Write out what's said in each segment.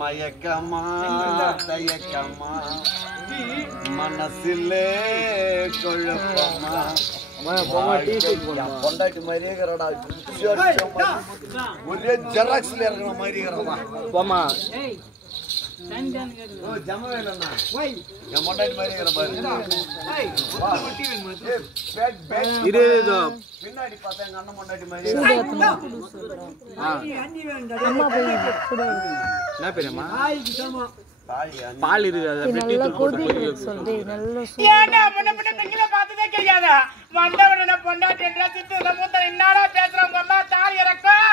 மயக்கமா தயக்கமா மனசிலே குழப்பமா பொண்டாட்டி மாதிரியே இருக்கிறடா ஒரே ஜெராக்ஸ்ல இருக்கிற மாதிரி இருக்கிறதா போமா ஜமவேலண்ணா என் பொண்டாட்டி மாதிரி இருக்கிற மாதிரி பின்னாடி பார்த்தா எங்க அண்ணன் பொண்டாட்டி மாதிரி என்ன பேருமா பால் இருக்குது வந்தவன பொண்டாட்டி என்னடா பேசுறவங்க அம்மா தாலி இறக்கும்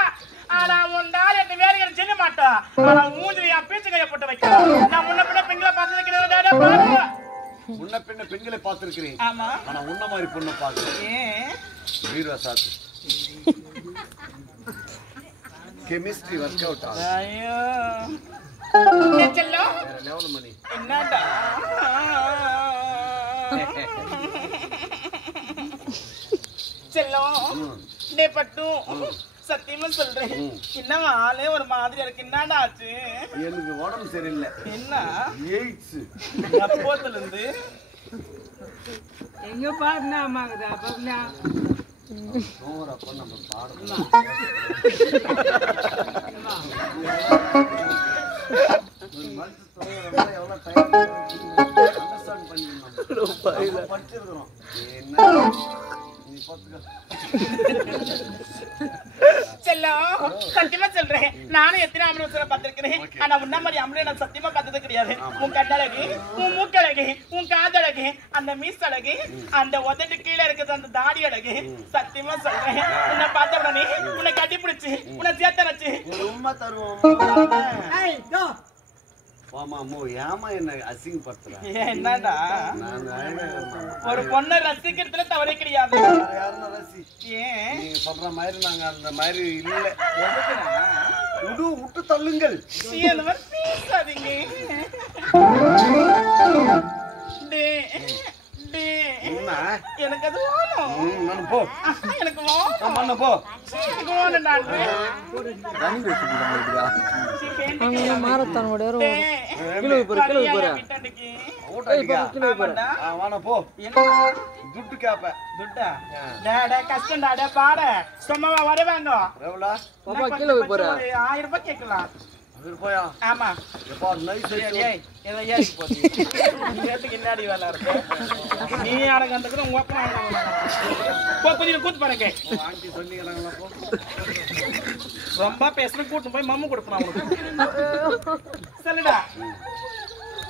ஆனா உன் தாலி எட்டு வேலைகள் செய்ய மாட்டோம் ஆனா மூஞ்சில என் பீச்சு கையை போட்டு வைக்கிறேன் நான் முன்ன பின்ன பெண்களை பார்த்தது கிடையாது முன்ன பின்ன பெண்களை பார்த்திருக்கிறேன் ஆமா ஆனா உன்ன மாதிரி பொண்ணை பார்க்கிறேன் வீரா சாத்து கெமிஸ்ட்ரி ஒர்க் அவுட் ஆகும் ஐயோ செல்லம் வேற லெவல் மணி என்னடா செல்லம் டே பட்டு சத்தியமா சொல்றேன் என்னவா ஆளே ஒரு மாதிரியா இருக்கு என்னடா ஆச்சு எனக்கு உடம்பு சரியில்லை என்ன எய்ட்ஸ் அப்போதுல இருந்து எங்க பாருனா அம்மாக்குதா பாருனா சோறப்ப நம்ம பாடலாம் எவ்வளவு டைம் அண்டர்ஸ்டாண்ட் பண்ணிக்கணும் படிச்சிருக்கிறோம் என்ன நீ பார்த்துக்க செல்லம் சத்தியமா சொல்றேன் நானும் எத்தனை ஆம்பளை சொல்ல பார்த்திருக்கிறேன் ஆனா உன்ன மாதிரி ஆம்பளை நான் சத்தியமா பார்த்தது கிடையாது உன் கண்ணழகு உன் மூக்கழகு உன் காதழகு அந்த மீஸ் அழகு அந்த உதட்டு கீழே இருக்குது அந்த தாடி அழகு சத்தியமா சொல்றேன் உன்னை பார்த்த உடனே உன்னை கட்டி பிடிச்சு உன்னை சேர்த்த வச்சு உண்மை தருவோம் ஆமாமோ ஏமா என்ன அசிங்கப்படுத்துற என்னடா ஒரு பொண்ணை ரசிக்கிறதுல தவறே கிடையாது ஏன் நீங்க சொல்ற மாதிரி நாங்க அந்த மாதிரி இல்ல விட்டு தள்ளுங்கள் அந்த மாதிரி பேசாதீங்க எனக்கு அது வேணும் போ எனக்கு வேணும் போ எனக்கு வேணும் நான் மாரத்தான் துட்டு கேப்ப துட்டா கஷ்டம்டா பாட சும்மாவா வருவாங்க 1000 ரூபாய் கேட்கலாம் ஆமா என்னாடி வேலை இருக்கு நீ அடங்கந்துக்கு உங்க அப்பா கொஞ்சம் கூத்து பாருங்க ரொம்ப பேசுற கூட்டு போய் மம்மு கொடுப்பா சொல்லுடா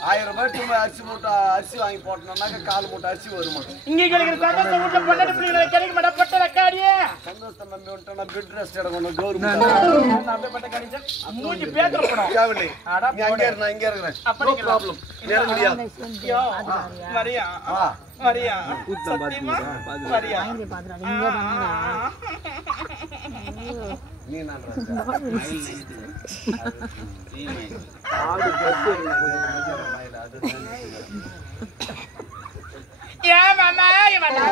1000 ரூபாய் அரிசி மூட்டை அரிசி வாங்கி போட்டோம்னாக்க 4 மூட்டை அரிசி வருமா இங்க கிடைக்கிற சந்தோஷம் வீட்டுல பொண்டாட்டி பிள்ளைங்களை கிடைக்க மாட்டா பட்ட ரெக்காடியே சந்தோஷம் நம்பி வந்துட்டா பெட் ரெஸ்ட் எடுக்கணும் கவர்மெண்ட் அப்படியே பட்ட கடிச்சு மூஞ்சி பேத்துறப்படும் தேவலை நீ அங்கே இரு நான் இங்கே இருக்கறேன் அப்படி ப்ராப்ளம் நேர முடியாது யோ மரியா மரியா சத்தியமா மரியா நீ நன்றா யா மாமா இவனா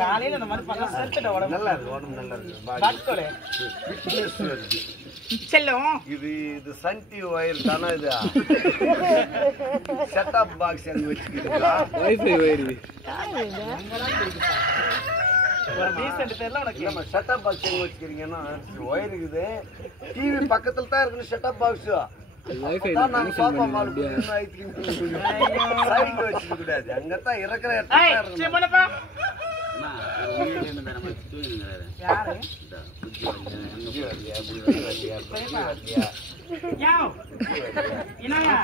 காலையில இந்த மாதிரி பண்ணா செத்துட்ட உடம்பு. நல்லா இருக்கு உடம்பு நல்லா இருக்கு body. பாட்கோலே. Fitness வருது. செல்லம். இது சன் டிவி வயர் தானா இது செட்டப் பாக்ஸ் எங்க வச்சுக்கிறீங்களா வைஃபை வயர் இது ஒரு டீசன்ட் தெரியல உனக்கு. இல்லம்மா செட்டப் பாக்ஸ் எங்க வச்சுக்கிறீங்கன்னா வயர் இருக்குது டிவி பக்கத்துல தான் இருக்கு செட்டப் பாக்ஸ் வைஃபை நான் சோஃபா மால் சைடுல வச்சுக்க கூடாது அங்கதான் இருக்கிற ஏய் இடத்துல சிவனப்பா. யாரு? இருக்கணும் யாவ். என்னையா?